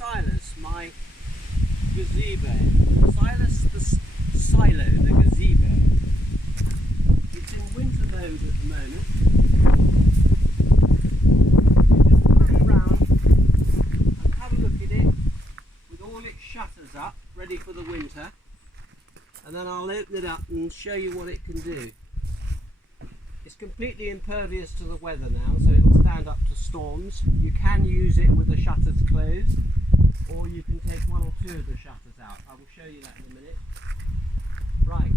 Silas, my gazebo. Silas the silo, the gazebo. It's in winter mode at the moment. Just turn around and have a look at it with all its shutters up, ready for the winter. And then I'll open it up and show you what it can do. It's completely impervious to the weather now, so it'll stand up to storms. You can use it with the shutters closed, or you can take one or two of the shutters out. I will show you that in a minute. Right,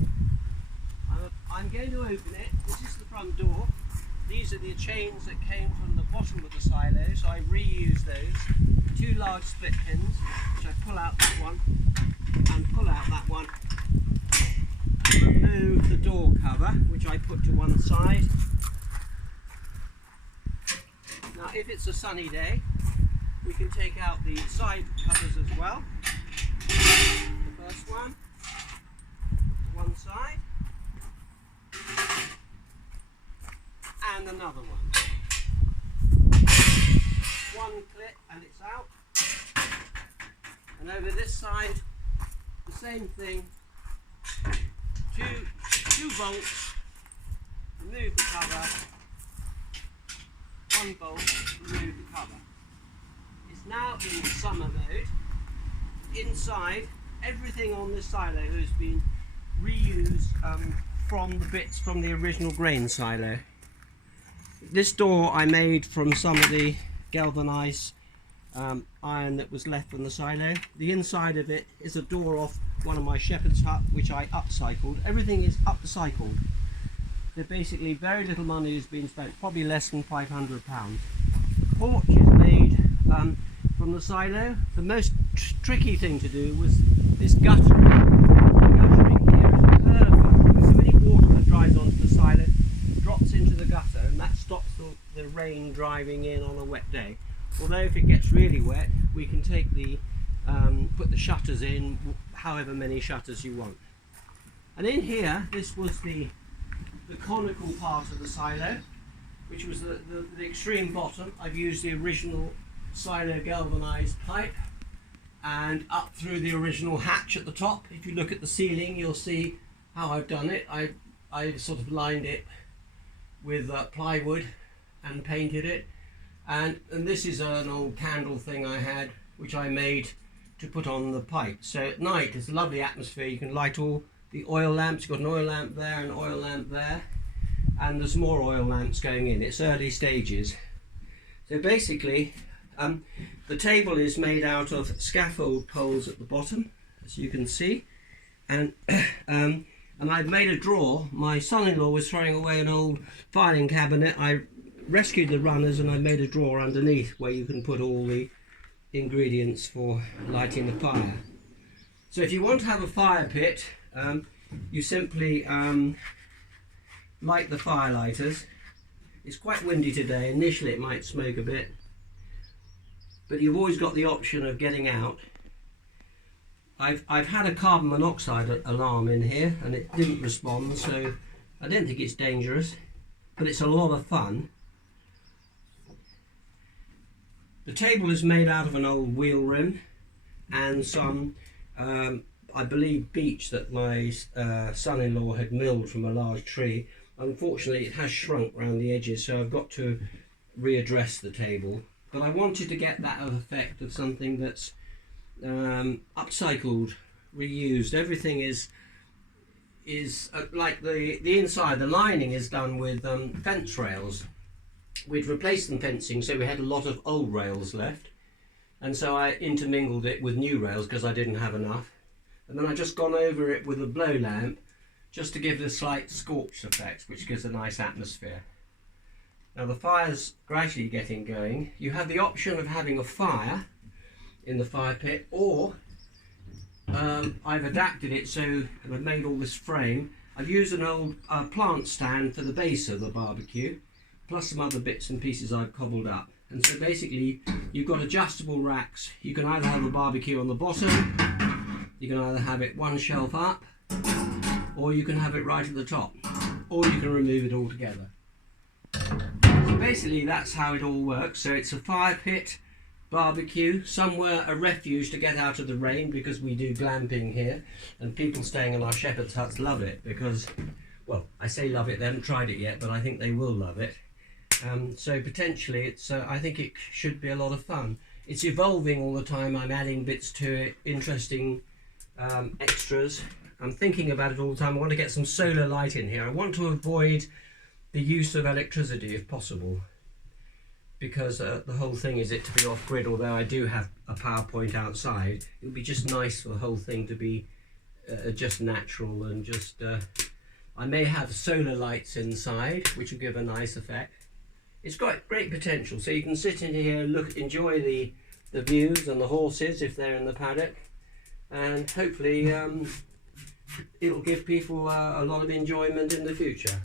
I'm going to open it. This is the front door. These are the chains that came from the bottom of the silo, so I reused those. Two large split pins, which I pull out that one and pull out that one. Remove the door cover, which I put to one side. Now if it's a sunny day, we can take out the side covers as well. The first one, one side, and another one. One clip and it's out. And over this side, the same thing. Two bolts, remove the cover, one bolt, remove the cover. It's now in summer mode. Inside, everything on this silo has been reused from the bits from the original grain silo. This door I made from some of the galvanised iron that was left from the silo. The inside of it is a door off one of my shepherd's hut, which I upcycled. Everything is upcycled. So basically very little money has been spent, probably less than £500. Porch is made from the silo. The most tricky thing to do was this guttering. Guttering here is perfect because so any water that dries onto the silo drops into the gutter, and that stops the rain driving in on a wet day. Although if it gets really wet, we can take the put the shutters in, however many shutters you want. And in here, this was the conical part of the silo, which was the extreme bottom. I've used the original silo galvanised pipe and up through the original hatch at the top. If you look at the ceiling, you'll see how I've done it. I sort of lined it with plywood and painted it. And this is an old candle thing I had, which I made to put on the pipe. So at night it's a lovely atmosphere. You can light all the oil lamps. You've got an oil lamp there, an oil lamp there, and there's more oil lamps going in. It's early stages. So basically the table is made out of scaffold poles at the bottom, as you can see, and I've made a drawer. My son-in-law was throwing away an old filing cabinet. I rescued the runners and I made a drawer underneath where you can put all the ingredients for lighting the fire. So if you want to have a fire pit, you simply light the fire lighters. It's quite windy today. Initially it might smoke a bit, but you've always got the option of getting out. I've had a carbon monoxide alarm in here and it didn't respond, so I don't think it's dangerous, but it's a lot of fun. The table is made out of an old wheel rim and some, I believe, beech that my son-in-law had milled from a large tree. Unfortunately, it has shrunk around the edges, so I've got to readdress the table. But I wanted to get that effect of something that's upcycled, reused. Everything is like the inside, the lining is done with fence rails. We'd replaced the fencing, so we had a lot of old rails left, and so I intermingled it with new rails because I didn't have enough, and then I just gone over it with a blow lamp just to give it a slight scorch effect, which gives a nice atmosphere. Now the fire's gradually getting going. You have the option of having a fire in the fire pit, or I've adapted it so, and I've made all this frame. I've used an old plant stand for the base of the barbecue, plus some other bits and pieces I've cobbled up. And so basically you've got adjustable racks. You can either have a barbecue on the bottom, you can either have it one shelf up, or you can have it right at the top, or you can remove it altogether. So basically that's how it all works. So it's a fire pit, barbecue, somewhere a refuge to get out of the rain, because we do glamping here, and people staying in our shepherd's huts love it because, well, I say love it, they haven't tried it yet, but I think they will love it. So potentially it's I think it should be a lot of fun. It's evolving all the time. I'm adding bits to it, interesting extras. I'm thinking about it all the time. I want to get some solar light in here. I want to avoid the use of electricity if possible, because the whole thing is it to be off grid, although I do have a power point outside. It would be just nice for the whole thing to be just natural, and just I may have solar lights inside which will give a nice effect. It's got great potential, so you can sit in here, look, enjoy the views and the horses if they're in the paddock, and hopefully it'll give people a lot of enjoyment in the future.